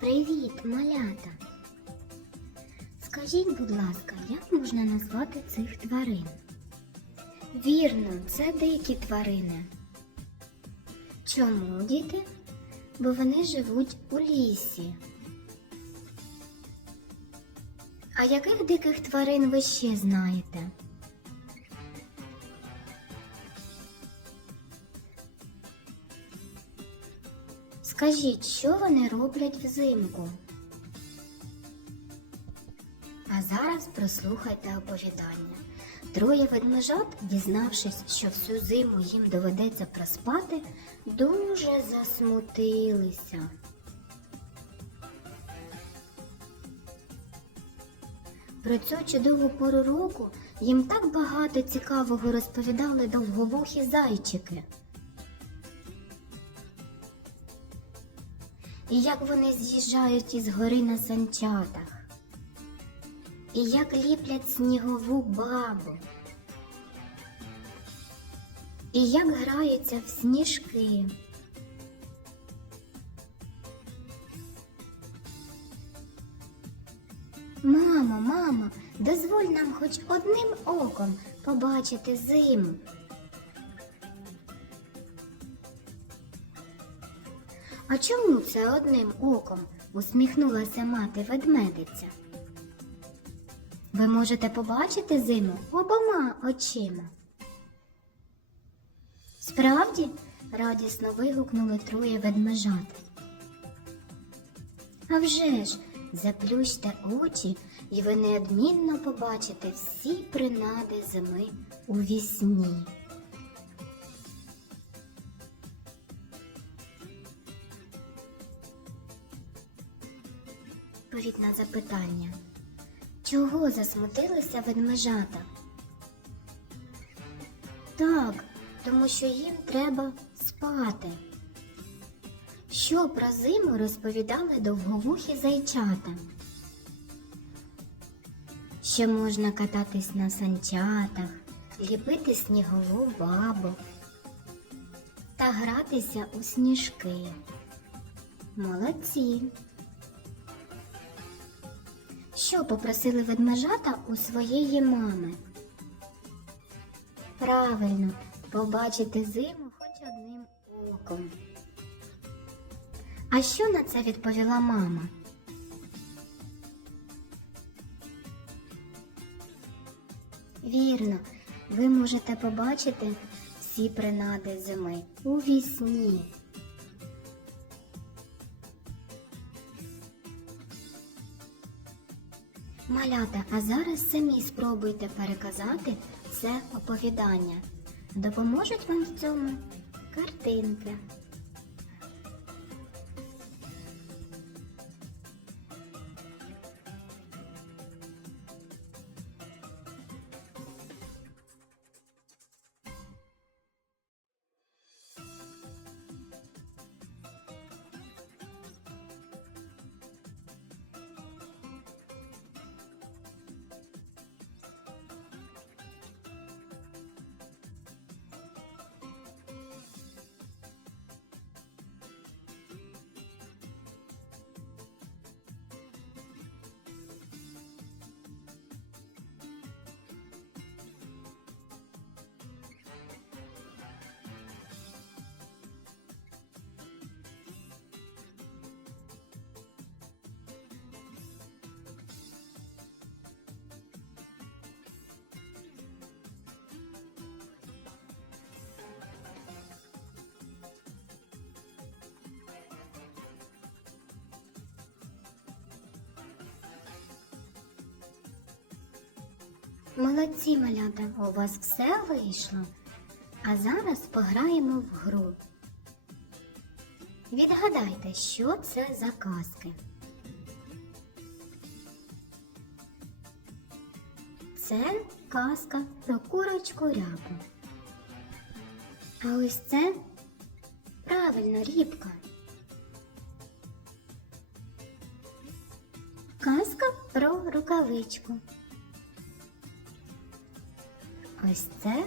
Привіт, малята! Скажіть, будь ласка, як можна назвати цих тварин? Вірно, це дикі тварини. Чому діти? Бо вони живуть у лісі. А яких диких тварин ви ще знаєте? Скажіть, що вони роблять взимку? А зараз прослухайте оповідання. Троє ведмежат, дізнавшись, що всю зиму їм доведеться проспати, дуже засмутилися. Про цю чудову пору року їм так багато цікавого розповідали довговухі зайчики. І як вони з'їжджають із гори на санчатах, і як ліплять снігову бабу, і як граються в сніжки. Мамо, мамо, дозволь нам хоч одним оком побачити зиму. А чому це одним оком? усміхнулася мати ведмедиця. Ви можете побачити зиму обома очима. Справді, радісно вигукнули троє ведмежат. А вже ж, заплющте очі, і ви неодмінно побачите всі принади зими у вісні. Відповідь на запитання. Чого засмутилися ведмежата? Так, тому що їм треба спати. Що про зиму розповідали довговухі зайчата? Що можна кататись на санчатах, ліпити снігову бабу та гратися у сніжки. Молодці! Що попросили ведмежата у своєї мами? Правильно, побачити зиму хоч одним оком. А що на це відповіла мама? Вірно, ви можете побачити всі принади зими у вісні. Малята, а зараз самі спробуйте переказати це оповідання. Допоможуть вам в цьому картинки. Молодці, малята, у вас все вийшло. А зараз пограємо в гру. Відгадайте, що це за казки. Це казка про курочку рябу. А ось це правильно рібка. Казка про рукавичку. Ось це